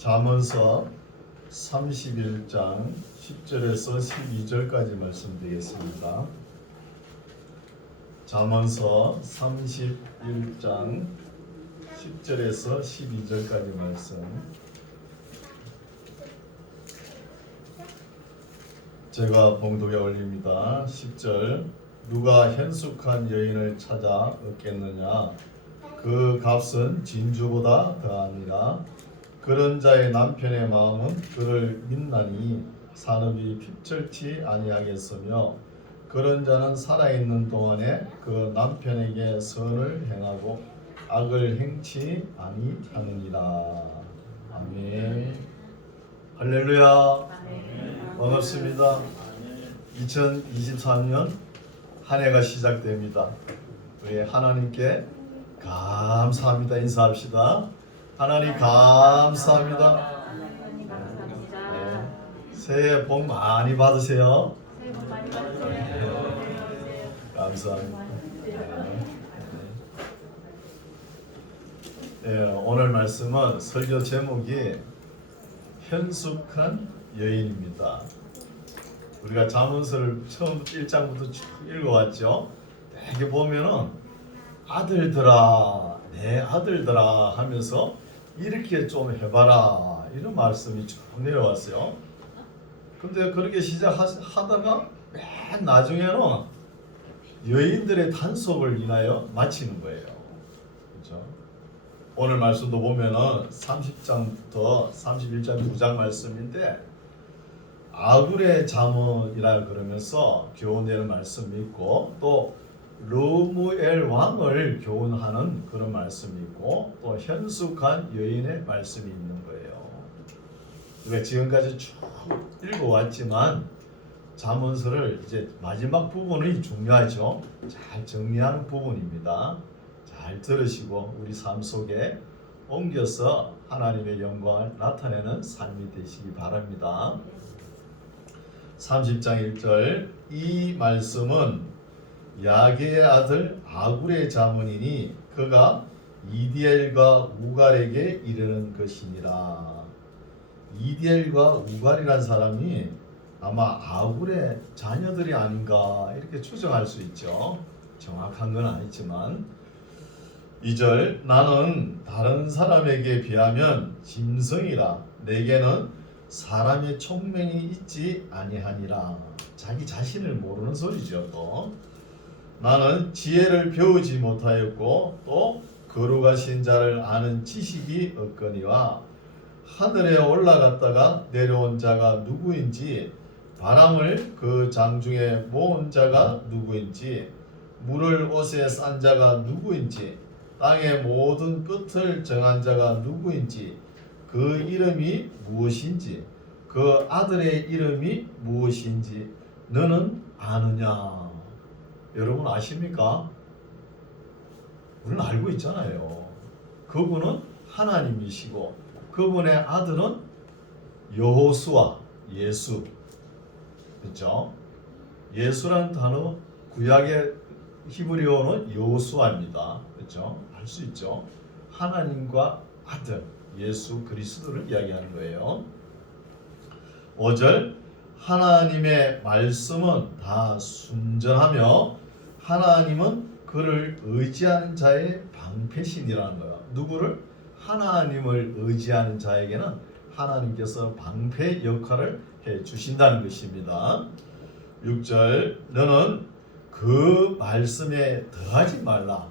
잠언서 31장 10절에서 12절까지 말씀드리겠습니다. 잠언서 31장 10절에서 12절까지 말씀. 제가 봉독에 올립니다. 10절. 누가 현숙한 여인을 찾아 얻겠느냐? 그 값은 진주보다 더하니라. 그런 자의 남편의 마음은 그를 믿나니 산업이 핍절치 아니하겠으며, 그런 자는 살아있는 동안에 그 남편에게 선을 행하고 악을 행치 아니하느니라. 아멘. 할렐루야. 반갑습니다. 2023년 한 해가 시작됩니다. 우리 하나님께 감사합니다. 인사합시다. 하나님 감사합니다. 네. 새해 복 많이 받으세요. 감사합니다. 네, 오늘 말씀은 설교 제목이 현숙한 여인입니다. 우리가 잠언서를 처음 1장부터 쭉 읽어왔죠. 되게 보면은 아들들아, 내 아들들아 하면서 이렇게 좀 해봐라, 이런 말씀이 쭉 내려왔어요. 근데 그렇게 시작하다가 맨 나중에는 여인들의 단속을 인하여 마치는 거예요. 그렇죠? 오늘 말씀도 보면은 30장부터 31장 2장 말씀인데, 아굴의 잠언이라 그러면서 교훈되는 말씀이 있고, 또 르무엘 왕을 교훈하는 그런 말씀이 있고, 또 현숙한 여인의 말씀이 있는 거예요. 우리가 지금까지 쭉 읽어왔지만 잠언서를 이제 마지막 부분이 중요하죠. 잘 정리하는 부분입니다. 잘 들으시고 우리 삶 속에 옮겨서 하나님의 영광을 나타내는 삶이 되시기 바랍니다. 30장 1절. 이 말씀은 야게의 아들 아굴의 잠언이니 그가 이디엘과 우갈에게 이르는 것이니라. 이디엘과 우갈이란 사람이 아마 아굴의 자녀들이 아닌가 이렇게 추정할 수 있죠. 정확한 건 아니지만. 2절. 나는 다른 사람에게 비하면 짐승이라. 내게는 사람의 총명이 있지 아니하니라. 자기 자신을 모르는 소리죠. 또 나는 지혜를 배우지 못하였고 또 거룩하신 자를 아는 지식이 없거니와 하늘에 올라갔다가 내려온 자가 누구인지, 바람을 그 장중에 모은 자가 누구인지, 물을 옷에 싼 자가 누구인지, 땅의 모든 끝을 정한 자가 누구인지, 그 이름이 무엇인지, 그 아들의 이름이 무엇인지 너는 아느냐? 여러분 아십니까? 우리는 알고 있잖아요. 그분은 하나님이시고 그분의 아들은 여호수아, 예수. 그렇죠? 예수라는 단어 구약의 히브리어는 여호수아입니다. 그렇죠? 알 수 있죠? 하나님과 아들 예수 그리스도를 이야기하는 거예요. 5절. 하나님의 말씀은 다 순전하며 하나님은 그를 의지하는 자의 방패신이라는 거예요. 누구를? 하나님을 의지하는 자에게는 하나님께서 방패 역할을 해 주신다는 것입니다. 6절. 너는 그 말씀에 더하지 말라.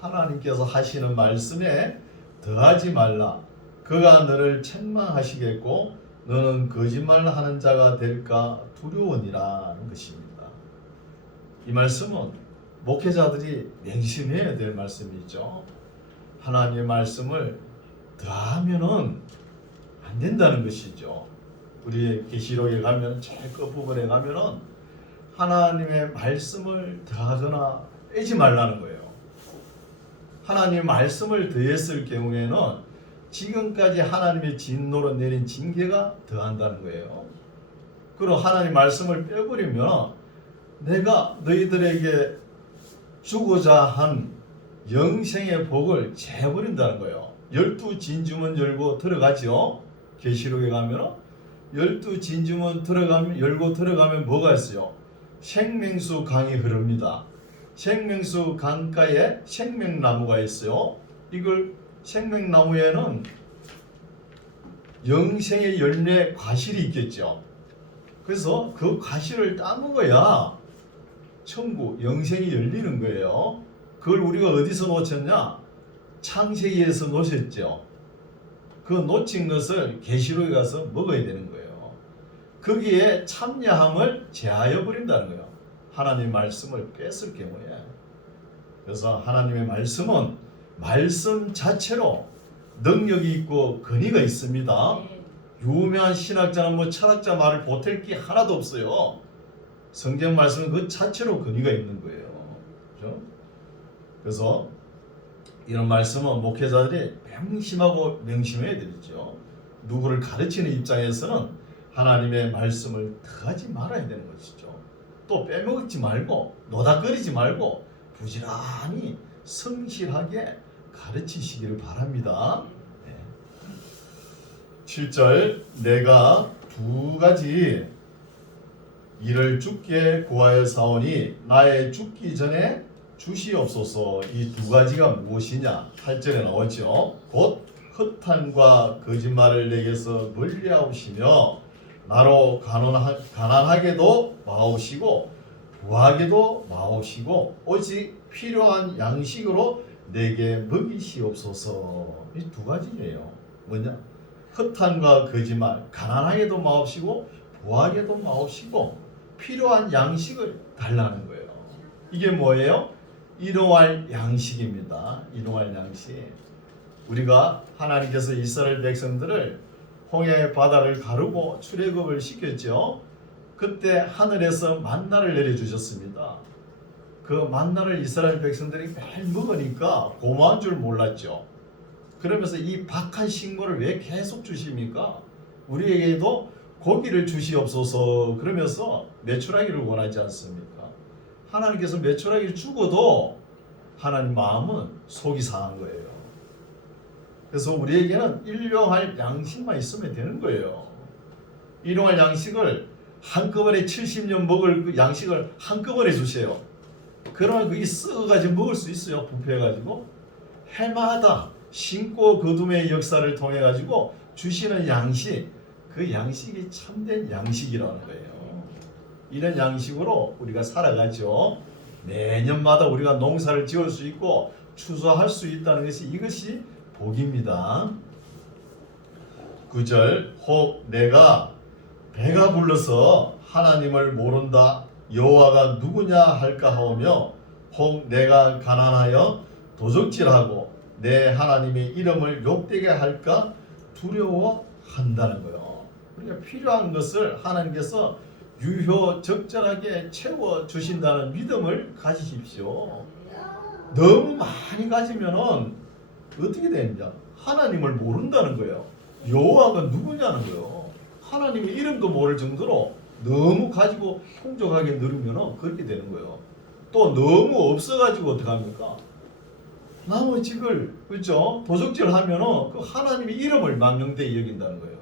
하나님께서 하시는 말씀에 더하지 말라. 그가 너를 책망하시겠고 너는 거짓말하는 자가 될까 두려우니라는 것입니다. 이 말씀은 목회자들이 맹심해야 될 말씀이죠. 하나님의 말씀을 더하면은 안 된다는 것이죠. 우리 계시록에 가면 제일 끝부분에 가면은 하나님의 말씀을 더하거나 빼지 말라는 거예요. 하나님의 말씀을 더했을 경우에는 지금까지 하나님의 진노로 내린 징계가 더한다는 거예요. 그리고 하나님 말씀을 빼버리면 내가 너희들에게 주고자 한 영생의 복을 재버린다는 거예요. 12 진주문 열고 들어가죠. 계시록에 가면은 12진주문 들어가면 열고 들어가면 뭐가 있어요? 생명수 강이 흐릅니다. 생명수 강가에 생명나무가 있어요. 이걸 생명나무에는 영생의 열매 과실이 있겠죠. 그래서 그 과실을 따먹어야 천국 영생이 열리는 거예요. 그걸 우리가 어디서 놓쳤냐? 창세기에서 놓쳤죠. 그 놓친 것을 계시록에 가서 먹어야 되는 거예요. 거기에 참여함을 제하여 버린다는 거예요. 하나님의 말씀을 뺐을 경우에. 그래서 하나님의 말씀은 말씀 자체로 능력이 있고 근위가 있습니다. 유명한 신학자는 뭐 철학자 말을 보탤 게 하나도 없어요. 성경 말씀은 그 자체로 근위가 있는 거예요. 그렇죠? 그래서 이런 말씀은 목회자들이 명심하고 명심해야 되겠죠. 누구를 가르치는 입장에서는 하나님의 말씀을 더하지 말아야 되는 것이죠. 또 빼먹지 말고 노닥거리지 말고 부지런히 성실하게 가르치시기를 바랍니다. 7절 내가 두 가지 이를 주께 구하여 사오니 나의 죽기 전에 주시옵소서. 이 두 가지가 무엇이냐? 8절에 나오죠. 곧 허탄과 거짓말을 내게서 멀리하시며 나로 가난하게도 마옵시고 부하게도 마옵시고 오직 필요한 양식으로 내게 먹이시옵소서. 이 두 가지예요. 뭐냐? 허탄과 거짓말, 가난하게도 마옵시고 부하게도 마옵시고 필요한 양식을 달라는 거예요. 이게 뭐예요? 일용할 양식입니다. 일용할 양식. 우리가 하나님께서 이스라엘 백성들을 홍해 바다를 가르고 출애굽을 시켰죠. 그때 하늘에서 만나를 내려주셨습니다. 그 만나를 이스라엘 백성들이 매일 먹으니까 고마운 줄 몰랐죠. 그러면서 이 박한 식물을 왜 계속 주십니까? 우리에게도 고기를 주시옵소서. 그러면서 매출하기를 원하지 않습니까? 하나님께서 매출하기를 주고도 하나님 마음은 속이 상한 거예요. 그래서 우리에게는 일용할 양식만 있으면 되는 거예요. 일용할 양식을 한꺼번에 70년 먹을 그 양식을 한꺼번에 주세요. 그러면 그게 썩어가지고 먹을 수 있어요. 부패해가지고. 해마다 신고 거둠의 역사를 통해 가지고 주시는 양식, 그 양식이 참된 양식이라는 거예요. 이런 양식으로 우리가 살아가죠. 매년마다 우리가 농사를 지을 수 있고 추수할 수 있다는 것이 이것이 복입니다. 9절 혹 내가 배가 불러서 하나님을 모른다 여호와가 누구냐 할까 하오며 혹 내가 가난하여 도적질하고 내 하나님의 이름을 욕되게 할까 두려워한다는 거예요. 우리가 필요한 것을 하나님께서 유효적절하게 채워주신다는 믿음을 가지십시오. 너무 많이 가지면은 어떻게 됩니까? 하나님을 모른다는 거예요. 여호와가 누구냐는 거예요. 하나님의 이름도 모를 정도로 너무 가지고 풍족하게 누리면 그렇게 되는 거예요. 또 너무 없어가지고 어떡합니까? 나머지를 그렇죠? 도적질 하면은 그 하나님의 이름을 망령되이 여긴다는 거예요.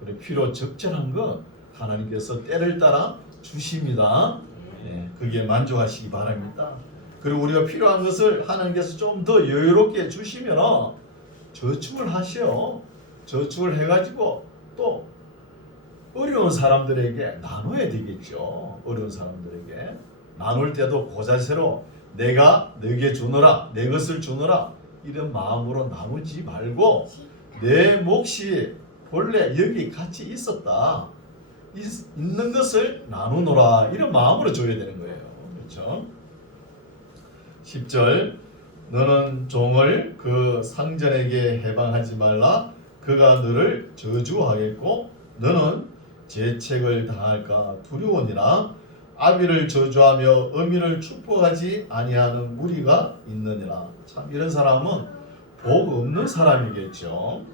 그래 필요 적절한 건 하나님께서 때를 따라 주십니다. 예, 그게 만족하시기 바랍니다. 그리고 우리가 필요한 것을 하나님께서 좀 더 여유롭게 주시면 저축을 하시오. 저축을 해가지고 또 어려운 사람들에게 나눠야 되겠죠. 어려운 사람들에게 나눌 때도 그 자세로 내가 너에게 주노라, 내 것을 주노라 이런 마음으로 나누지 말고 내 몫이 본래 여기 같이 있었다. 있는 것을 나누노라 이런 마음으로 줘야 되는 거예요. 그렇죠? 10절 너는 종을 그 상전에게 해방하지 말라. 그가 너를 저주하겠고 너는 재책을 당할까 두려우니라. 아비를 저주하며 어미를 축복하지 아니하는 무리가 있느니라. 참 이런 사람은 복 없는 사람이겠죠.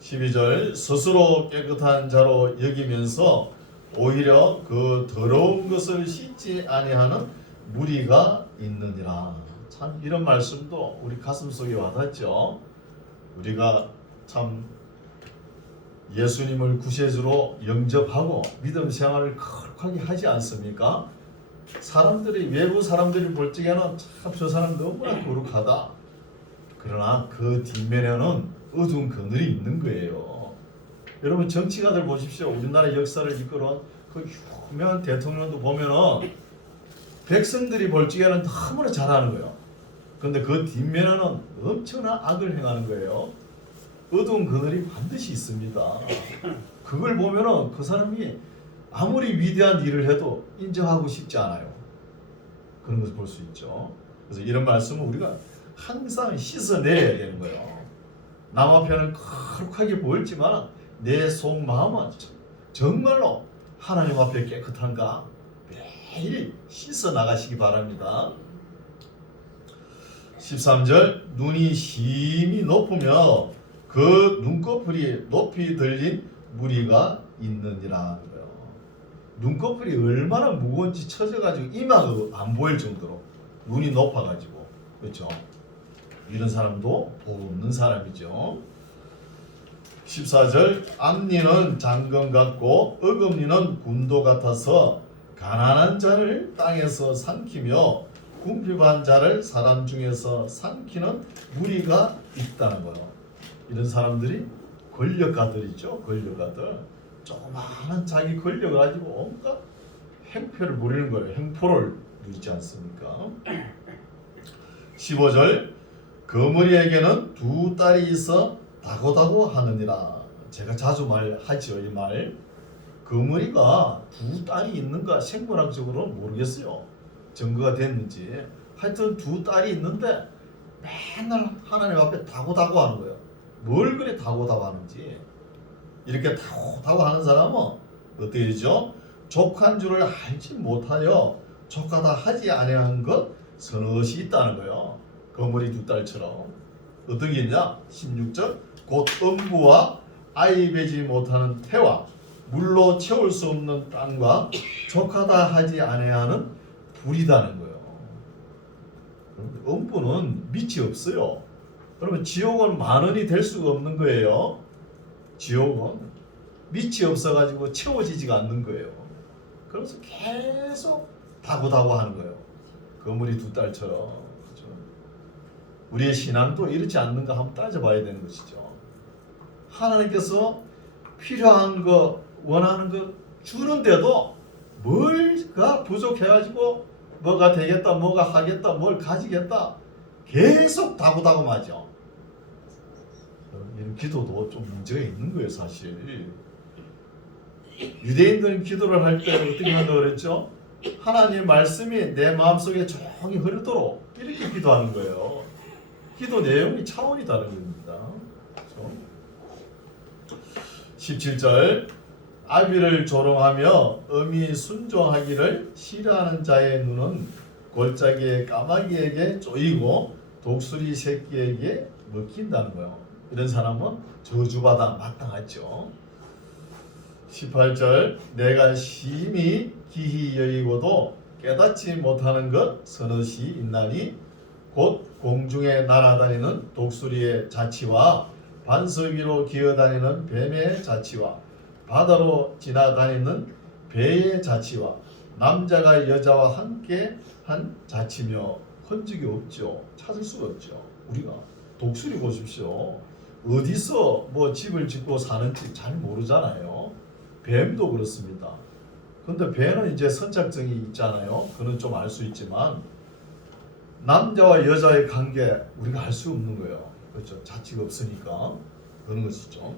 12절 스스로 깨끗한 자로 여기면서 오히려 그 더러운 것을 씻지 아니하는 무리가 있느니라. 참 이런 말씀도 우리 가슴 속에 와닿죠. 우리가 참 예수님을 구세주로 영접하고 믿음 생활을 거룩하게 하지 않습니까? 사람들이 외부 사람들이 볼 적에는 참 저 사람 너무나 거룩하다. 그러나 그 뒷면에는 어두운 그늘이 있는 거예요. 여러분 정치가들 보십시오. 우리나라 역사를 이끌어온 그 유명한 대통령도 보면은 백성들이 볼 적에는 너무나 잘하는 거예요. 그런데 그 뒷면에는 엄청난 악을 행하는 거예요. 어두운 그늘이 반드시 있습니다. 그걸 보면은 그 사람이 아무리 위대한 일을 해도 인정하고 싶지 않아요. 그런 것을 볼 수 있죠. 그래서 이런 말씀은 우리가 항상 씻어내야 되는 거예요. 남 앞에는 거룩하게 보일지만 내 속 마음은 정말로 하나님 앞에 깨끗한가 매일 씻어 나가시기 바랍니다. 13절 눈이 심히 높으며 그 눈꺼풀이 높이 들린 무리가 있느니라. 눈꺼풀이 얼마나 무거운지 처져가지고 이마가 안 보일 정도로 눈이 높아가지고 그렇죠. 이런 사람도 복 없는 사람이죠. 14절 앞니는 장검 같고 어금니는 군도 같아서 가난한 자를 땅에서 삼키며 궁핍한 자를 사람 중에서 삼키는 무리가 있다는 거예요. 이런 사람들이 권력가들이죠. 권력가들. 조그마한 자기 권력을 가지고 온갖 행패를 부리는 거예요. 행포를 누리지 않습니까? 15절 거머리에게는 두 딸이 있어 다고다고 하느니라. 제가 자주 말하죠. 이 말. 거머리가 두 딸이 있는가 생물학적으로 모르겠어요. 증거가 됐는지. 하여튼 두 딸이 있는데 맨날 하나님 앞에 다고다고 하는 거예요. 뭘 그래 다고다고 하는지. 이렇게 다고 하는 사람은 어떻게 되죠? 족한 줄을 알지 못하여 족하다 하지 아니한 것 서너시 있다는 거예요. 거머리 두 딸처럼. 어떤 게 있냐? 16절 곧 음부와 아이 배지 못하는 태와 물로 채울 수 없는 땅과 족하다 하지 아니하는 불이다는 거예요. 음부는 밑이 없어요. 그러면 지옥은 만원이 될 수가 없는 거예요. 지옥은 밑이 없어가지고 채워지지가 않는 거예요. 그래서 계속 다고다고 하는 거예요. 거물이 두 딸처럼. 그렇죠? 우리의 신앙도 이렇지 않는가 한번 따져봐야 되는 것이죠. 하나님께서 필요한 거 원하는 거 주는데도 뭘가 부족해가지고 뭐가 되겠다 뭐가 하겠다 뭘 가지겠다 계속 다고다고 하죠. 이런 기도도 좀 문제가 있는 거예요. 사실 유대인들은 기도를 할 때 어떻게 한다고 그랬죠? 하나님의 말씀이 내 마음속에 조용히 흐르도록 이렇게 기도하는 거예요. 기도 내용이 차원이 다른 겁니다. 그렇죠? 17절 아비를 조롱하며 엄히 순종하기를 싫어하는 자의 눈은 골짜기의 까마귀에게 쪼이고 독수리 새끼에게 먹힌다는 거예요. 이런 사람은 저주받아 마땅하죠. 18절 내가 심히 기히 여기고도 깨닫지 못하는 것 서너시 있나니 곧 공중에 날아다니는 독수리의 자치와 반석 위로 기어다니는 뱀의 자치와 바다로 지나다니는 배의 자치와 남자가 여자와 함께 한 자치며 흔적이 없죠. 찾을 수가 없죠. 우리가 독수리 보십시오. 어디서 뭐 집을 짓고 사는지 잘 모르잖아요. 뱀도 그렇습니다. 근데 배는 이제 선착증이 있잖아요. 그는 좀 알 수 있지만 남자와 여자의 관계 우리가 알 수 없는 거예요. 그렇죠. 자취가 없으니까 그런 것이죠.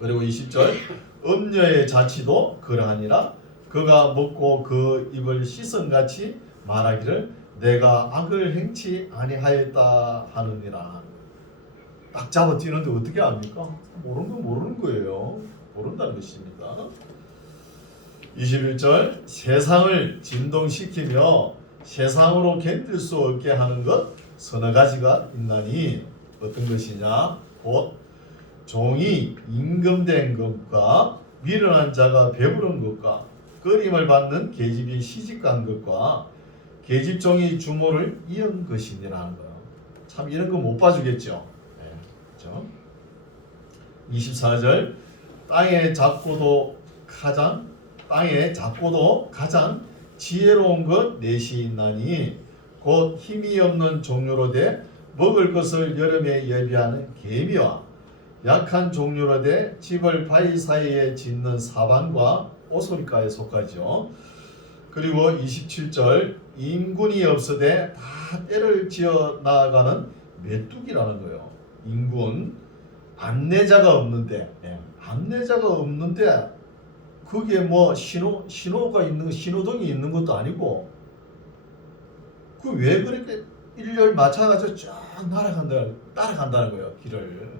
그리고 20절 음녀의 자취도 그러하니라 그가 먹고 그 입을 씻은같이 말하기를 내가 악을 행치 아니하였다 하느니라. 딱 잡아 뛰는데 어떻게 합니까? 모르는 건 모르는 거예요. 모른다는 것입니다. 21절 세상을 진동시키며 세상으로 견딜 수 없게 하는 것 서너 가지가 있나니 어떤 것이냐? 곧 종이 임금된 것과 미련한 자가 배부른 것과 끌임을 받는 계집이 시집간 것과 계집종이 주모를 이은 것이니라는 거예요. 참 이런 거 못 봐주겠죠. 네, 그렇죠? 24절 땅에 작고도 가장 지혜로운 것 넷이 있나니 곧 힘이 없는 종류로 돼 먹을 것을 여름에 예비하는 개미와 약한 종류로 돼 집을 바위 사이에 짓는 사반과 오소리가에 속하죠. 그리고 27절 인군이 없으되 다 때를 지어 나아가는 메뚜기라는 거예요. 인군 안내자가 없는데 그게 뭐 신호가 있는 신호등이 있는 것도 아니고 그 왜 그렇게 일렬 맞춰가지고 쫙 따라간다는 거예요. 길을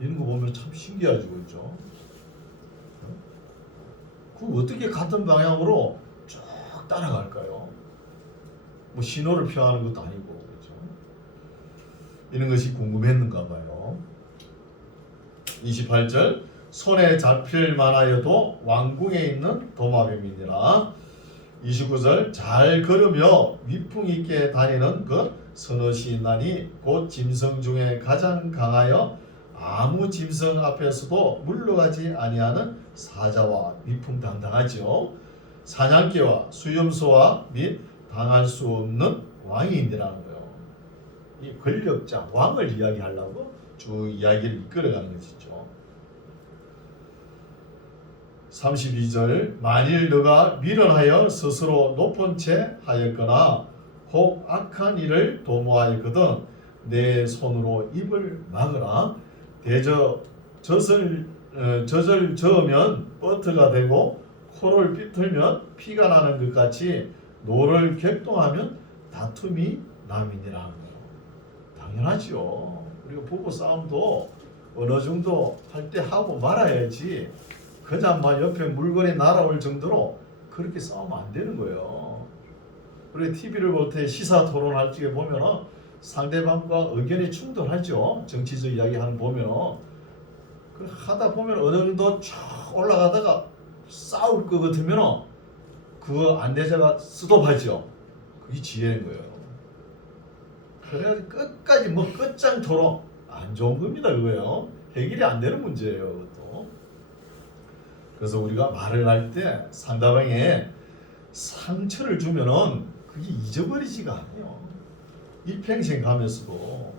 이런 거 보면 참 신기하죠, 그렇죠? 그 어떻게 같은 방향으로 쭉 따라갈까요? 뭐 신호를 표하는 것도 아니고 그렇죠? 이런 것이 궁금했는가 봐요. 28절 손에 잡힐 만하여도 왕궁에 있는 도마뱀이니라. 29절 잘 걸으며 위풍 있게 다니는 그 서너시 있나니 곧 짐승 중에 가장 강하여 아무 짐승 앞에서도 물러가지 아니하는 사자와 위풍당당하죠. 사냥개와 수염소와 및 당할 수 없는 왕인이라는 거예요. 이 권력자 왕을 이야기하려고 쭉 이야기를 이끌어가는 것이죠. 32절 만일 너가 미련하여 스스로 높은 채 하였거나 혹 악한 일을 도모하였거든 내 손으로 입을 막으라. 젖을 저으면 뻐트가 되고 코를 삐틀면 피가 나는 것 같이 노를 격동하면 다툼이 남이니라는 거예요. 당연하죠. 우리가 부부 싸움도 어느 정도 할 때 하고 말아야지 그냥 막 옆에 물건이 날아올 정도로 그렇게 싸우면 안 되는 거예요. 우리 TV를 볼 때 시사 토론할 적에 보면은 상대방과 의견이 충돌하죠. 정치적 이야기 하는 보면은 하다 보면 어느 정도 쭉 올라가다가 싸울 것 같으면은 그 안내자가 스톱하죠. 그게 지혜인 거예요. 그래가지고 끝까지 뭐 끝장 토론 안 좋은 겁니다. 그거요. 해결이 안 되는 문제예요. 그것도. 그래서 우리가 말을 할 때 상대방에 상처를 주면은 그게 잊어버리지가 않아요. 일평생 가면서도.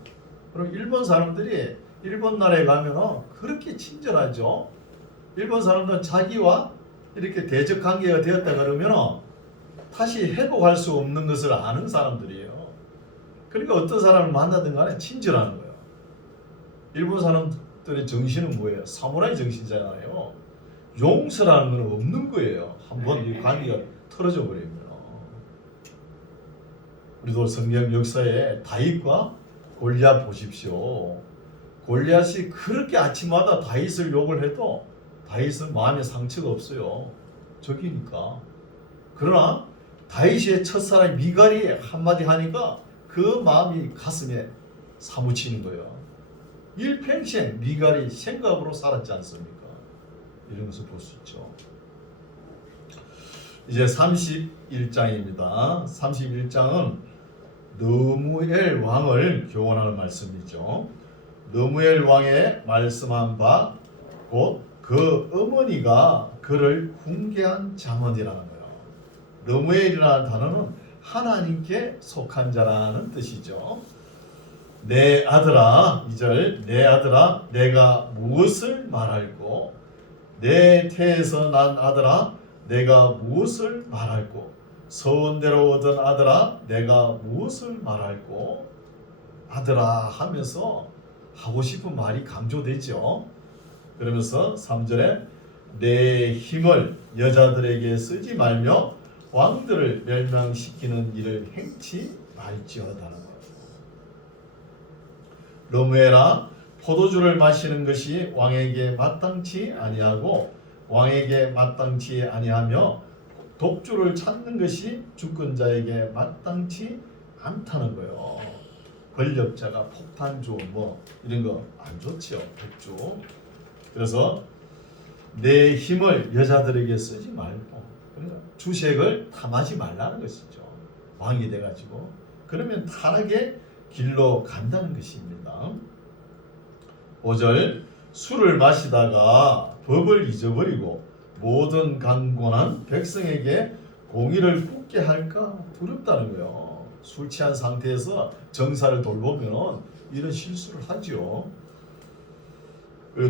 그럼 일본 사람들이 일본 나라에 가면은 그렇게 친절하죠. 일본 사람들은 자기와 이렇게 대적 관계가 되었다 그러면은 다시 회복할 수 없는 것을 아는 사람들이에요. 그러니까 어떤 사람을 만나든 간에 친절하는 거예요. 일본 사람들의 정신은 뭐예요? 사무라이 정신이잖아요. 용서라는 건 없는 거예요. 한번 이 관계가 틀어져 버리면. 우리도 성경 역사에 다윗과 골리앗 보십시오. 골리앗이 그렇게 아침마다 다윗을 욕을 해도 다윗은 마음에 상처가 없어요. 적이니까. 그러나 다윗의 첫사랑 미갈이 한마디 하니까 그 마음이 가슴에 사무치는 거예요. 일평생 미갈이 생각으로 살았지 않습니까? 이런 것을 볼 수 있죠. 이제 31장입니다. 31장은 느무엘 왕을 교훈하는 말씀이죠. 느무엘 왕의 말씀한 바 곧 그 어머니가 그를 훈계한 자문이라는 거예요. 느무엘이라는 단어는 하나님께 속한 자라는 뜻이죠. 내 아들아, 2절 내 아들아 내가 무엇을 말할꼬 내 태에서 난 아들아 내가 무엇을 말할꼬 서원대로 얻은 아들아 내가 무엇을 말할꼬 아들아 하면서 하고 싶은 말이 강조되죠. 그러면서 3절에 내 힘을 여자들에게 쓰지 말며 왕들을 멸망시키는 일을 행치 말지어다는 거예요. 느무엘아 포도주를 마시는 것이 왕에게 마땅치 아니하고 왕에게 마땅치 아니하며 독주를 찾는 것이 주권자에게 마땅치 않다는 거예요. 권력자가 폭탄주 뭐 이런 거 안 좋죠. 독주. 그래서 내 힘을 여자들에게 쓰지 말고 그러니까 주색을 탐하지 말라는 것이죠. 왕이 돼가지고 그러면 타락의 길로 간다는 것입니다. 5절 술을 마시다가 법을 잊어버리고 모든 강권한 백성에게 공의를 굳게 할까 두렵다는 거예요. 술 취한 상태에서 정사를 돌보면 이런 실수를 하죠.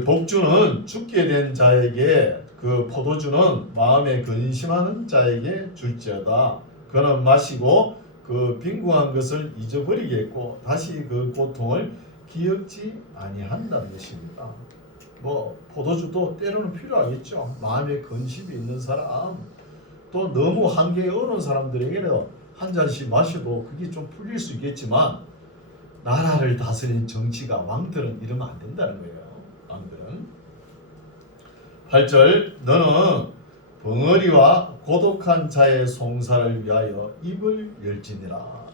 독주는 죽게 된 자에게, 그 포도주는 마음에 근심하는 자에게 줄지어다. 그는 마시고 그 빈궁한 것을 잊어버리겠고 다시 그 고통을 기억지 아니한다는 것입니다. 뭐 포도주도 때로는 필요하겠죠. 마음에 근심이 있는 사람, 또 너무 한계에 어려운 사람들에게는 한 잔씩 마셔도 그게 좀 풀릴 수 있겠지만 나라를 다스린 정치가, 왕들은 이러면 안 된다는 거예요. 왕들은 8절 너는 벙어리와 고독한 자의 송사를 위하여 입을 열지니라.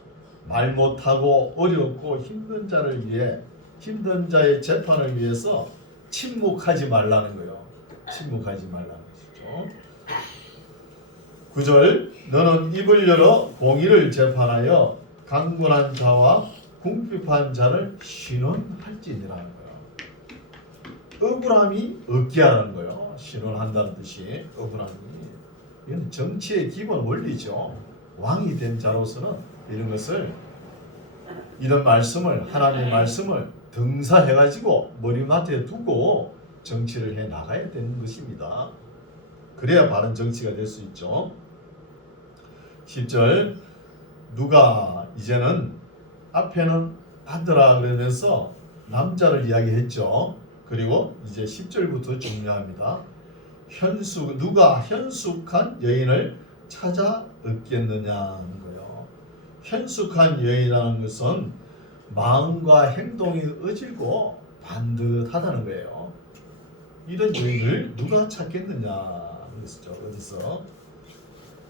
말 못하고 어렵고 힘든 자를 위해, 힘든 자의 재판을 위해서 침묵하지 말라는 거예요. 침묵하지 말라는 것이죠. 9절 너는 입을 열어 공의를 재판하여 강권한 자와 궁핍한 자를 신원할지니라는 거예요. 억울함이 없게 하라는 거예요. 신원한다는 뜻이 억울함이. 이건 정치의 기본 원리죠. 왕이 된 자로서는 이런 것을, 이런 말씀을, 하나님의 말씀을 등사해가지고 머리맡에 두고 정치를 해 나가야 되는 것입니다. 그래야 바른 정치가 될 수 있죠. 10절 누가, 이제는 앞에는 아들아 그러면서 남자를 이야기했죠. 그리고 이제 10절부터 중요합니다. 누가 현숙한 여인을 찾아 얻겠느냐는 거예요. 현숙한 여인이라는 것은 마음과 행동이 어질고 반듯하다는 거예요. 이런 여인을 누가 찾겠느냐는 것이죠. 어디서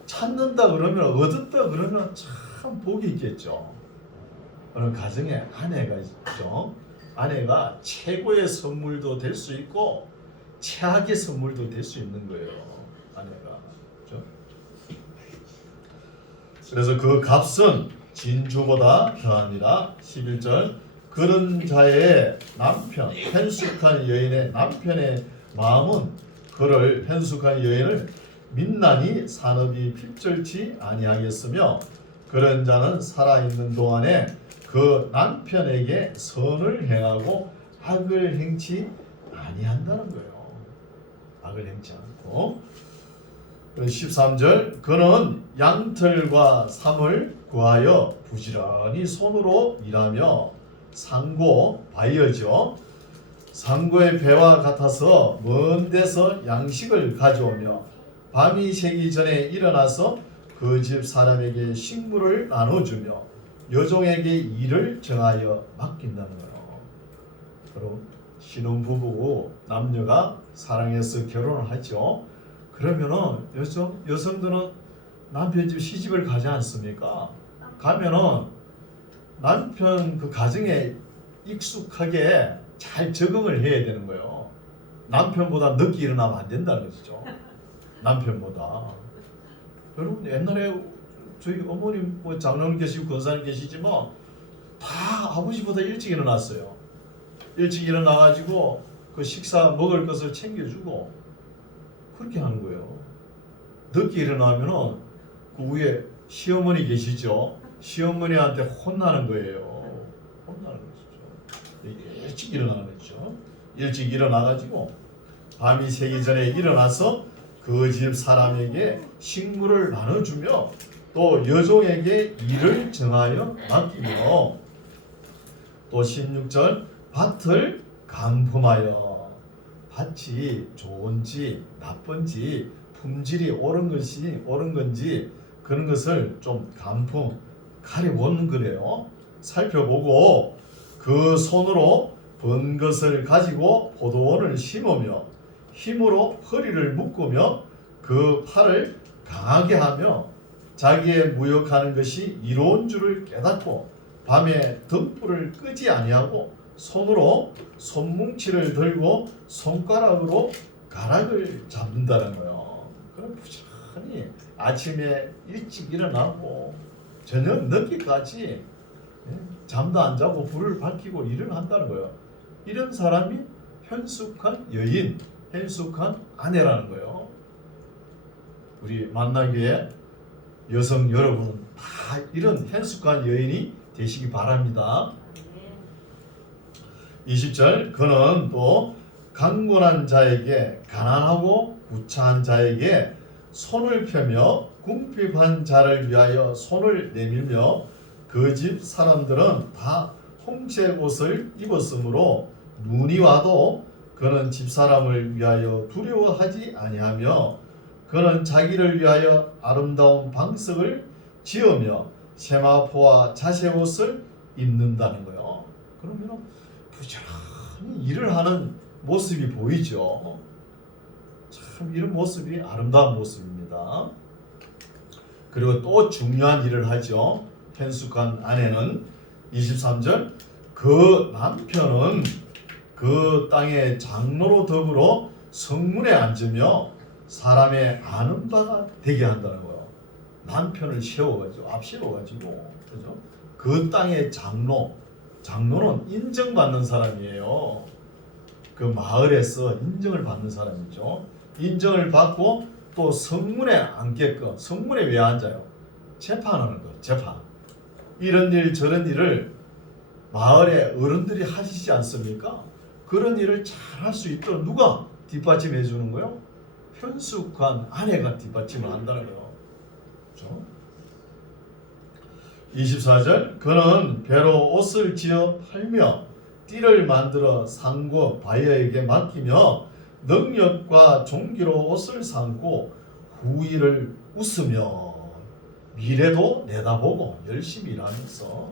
찾는다 그러면, 얻었다 그러면 참 복이 있겠죠. 어느 가정에 아내가 있죠. 아내가 최고의 선물도 될 수 있고 최악의 선물도 될 수 있는 거예요. 아내가. 그렇죠? 그래서 그 값은 진주보다 더하니라. 11절 그런 자의 남편, 현숙한 여인의 남편의 마음은 그를, 현숙한 여인을 민난이 산업이 핍절치 아니하겠으며 그런 자는 살아있는 동안에 그 남편에게 선을 행하고 악을 행치 아니한다는 거예요. 악을 행치 않고. 13절 그는 양털과 삼을 구하여 부지런히 손으로 일하며 상고, 바이어죠. 상고의 배와 같아서 먼 데서 양식을 가져오며 밤이 새기 전에 일어나서 그 집 사람에게 식물을 나눠주며 여종에게 일을 정하여 맡긴다는 거예요. 그럼 신혼부부고 남녀가 사랑해서 결혼을 하죠. 그러면은 여성들은 남편 집 시집을 가지 않습니까? 가면은 남편 그 가정에 익숙하게 잘 적응을 해야 되는 거예요. 남편보다 늦게 일어나면 안 된다는 것이죠. 남편보다. 여러분 옛날에 저희 어머님 뭐 장로님 계시고 권사님 계시지만 다 아버지보다 일찍 일어났어요. 일찍 일어나가지고 그 식사 먹을 것을 챙겨주고 그렇게 하는 거예요. 늦게 일어나면은 그 위에 시어머니 계시죠. 시어머니한테 혼나는 거예요. 혼나는 것이죠. 일찍 일어나는 거죠. 일찍 일어나가지고 밤이 새기 전에 일어나서 그 집 사람에게 식물을 나눠주며 또 여종에게 일을 정하여 맡기며 또 16절 밭을 감품하여, 밭이 좋은지 나쁜지 품질이 옳은 건지 그런 것을 좀 가려보는 거래요. 살펴보고 그 손으로 번 것을 가지고 포도원을 심으며 힘으로 허리를 묶으며 그 팔을 강하게 하며 자기의 무역하는 것이 이로운 줄을 깨닫고 밤에 등불을 끄지 아니하고 손으로 손뭉치를 들고 손가락으로 가락을 잡는다는 거예요. 그럼 부지런히 아침에 일찍 일어나고 저녁 늦게까지 잠도 안 자고 불을 밝히고 일을 한다는 거예요. 이런 사람이 현숙한 여인, 현숙한 아내라는 거예요. 우리 만나기에 여성 여러분은 다 이런 현숙한 여인이 되시기 바랍니다. 20절 그는 또 강건한 자에게 가난하고 구차한 자에게 손을 펴며 궁핍한 자를 위하여 손을 내밀며 그 집 사람들은 다 홍색 옷을 입었으므로 눈이 와도 그는 집사람을 위하여 두려워하지 아니하며 그는 자기를 위하여 아름다운 방석을 지으며 세마포와 자색옷을 입는다는 거예요. 그러면 부지런히 일을 하는 모습이 보이죠. 참 이런 모습이 아름다운 모습입니다. 그리고 또 중요한 일을 하죠. 현숙한 아내는 23절 그 남편은 그 땅의 장로로 더불어 성문에 앉으며 사람의 아는 바가 되게 한다는 거예요. 남편을 세워가지고 앞세워가지고 그죠? 그 땅의 장로는 인정받는 사람이에요. 그 마을에서 인정을 받는 사람이죠. 인정을 받고 또 성문에 앉게끔. 성문에 왜 앉아요? 재판하는 거. 재판. 이런 일 저런 일을 마을의 어른들이 하시지 않습니까? 그런 일을 잘 할 수 있도록 누가 뒷받침해 주는 거예요? 현숙한 아내가 뒷받침을 한다는 거예요. 그렇죠? 24절 그는 배로 옷을 지어 팔며 띠를 만들어 상고 바이어에게 맡기며 능력과 종기로 옷을 삼고 후일을 웃으며 미래도 내다보고 열심히 일하면서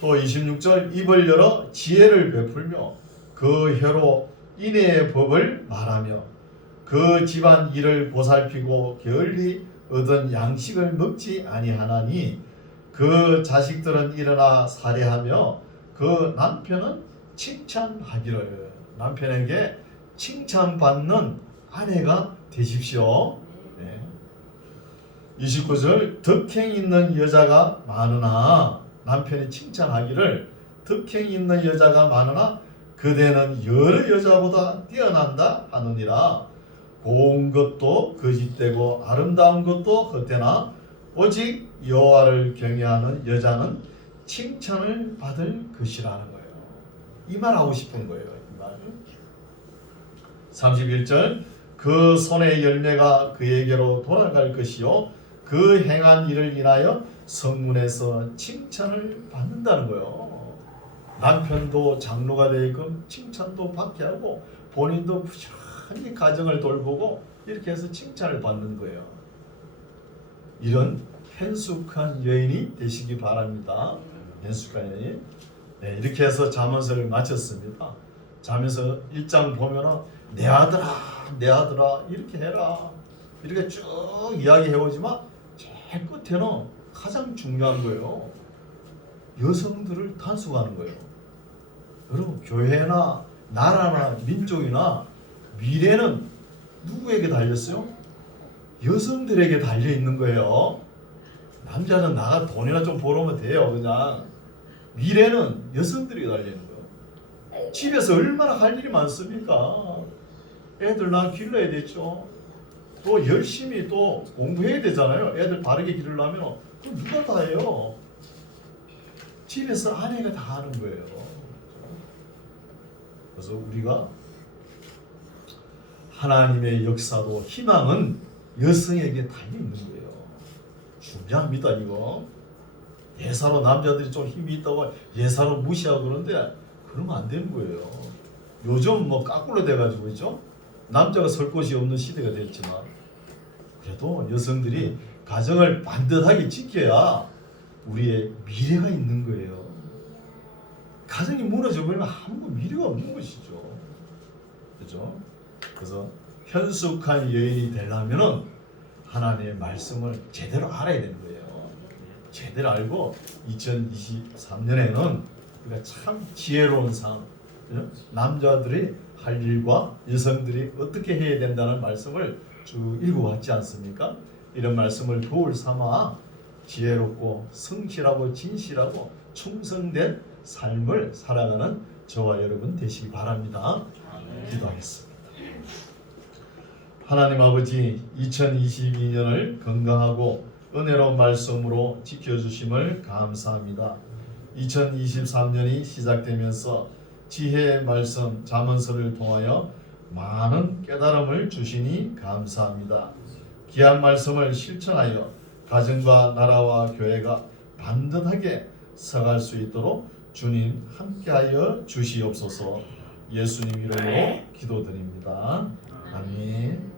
또 26절 입을 열어 지혜를 베풀며 그 혀로 인애의 법을 말하며 그 집안 일을 보살피고 게을리 얻은 양식을 먹지 아니하나니 그 자식들은 일어나 살해하며 그 남편은 칭찬하기를. 남편에게 칭찬받는 아내가 되십시오. 네. 29절 덕행 있는 여자가 많으나 남편이 칭찬하기를 덕행 있는 여자가 많으나 그대는 여러 여자보다 뛰어난다 하느니라. 고운 것도 거짓되고 아름다운 것도 헛되나 오직 여호와를 경외하는 여자는 칭찬을 받을 것이라는 거예요. 이 말 하고 싶은 거예요. 이 말. 31절 그 손의 열매가 그에게로 돌아갈 것이요 그 행한 일을 인하여 성문에서 칭찬을 받는다는 거예요. 남편도 장로가 되게끔 칭찬도 받게 하고 본인도 부지런히 가정을 돌보고 이렇게 해서 칭찬을 받는 거예요. 이런 현숙한 여인이 되시기 바랍니다. 현숙한 여인. 네, 이렇게 해서 잠언서를 마쳤습니다. 잠언서 1장 보면은 내 아들아 이렇게 해라 이렇게 쭉 이야기해 오지만 제일 끝에는 가장 중요한 거예요. 여성들을 단속하는 거예요. 여러분 교회나 나라나 민족이나 미래는 누구에게 달렸어요? 여성들에게 달려 있는 거예요. 남자는 나가 돈이나 좀 벌어오면 돼요. 그냥 미래는 여성들에게 달려 있는 거예요. 집에서 얼마나 할 일이 많습니까? 애들 나 길러야 되죠. 또 열심히 또 공부해야 되잖아요. 애들 바르게 기르려면 그럼 누가 다 해요? 집에서 아내가 다 하는 거예요. 그래서 우리가 하나님의 역사도 희망은 여성에게 달려 있는 거예요. 중요합니다 이거. 예사로 남자들이 좀 힘이 있다고 예사로 무시하고 그러는데 그러면 안 되는 거예요. 요즘 뭐 까꿀로 돼가지고 있죠. 남자가 설 곳이 없는 시대가 됐지만 그래도 여성들이 가정을 반듯하게 지켜야 우리의 미래가 있는 거예요. 가정이 무너져버리면 아무 미래가 없는 것이죠. 그렇죠? 그래서 현숙한 여인이 되려면은 하나님의 말씀을 제대로 알아야 되는 거예요. 제대로 알고 2023년에는 우리가 참 지혜로운 삶, 남자들이 할 일과 여성들이 어떻게 해야 된다는 말씀을 쭉 읽어왔지 않습니까? 이런 말씀을 도울 삼아 지혜롭고 성실하고 진실하고 충성된 삶을 살아가는 저와 여러분 되시기 바랍니다. 기도하겠습니다. 하나님 아버지, 2022년을 건강하고 은혜로운 말씀으로 지켜주심을 감사합니다. 2023년이 시작되면서 지혜의 말씀 잠언서를 통하여 많은 깨달음을 주시니 감사합니다. 귀한 말씀을 실천하여 가정과 나라와 교회가 반듯하게 서갈 수 있도록 주님 함께하여 주시옵소서. 예수님 이름으로 기도드립니다. 아멘.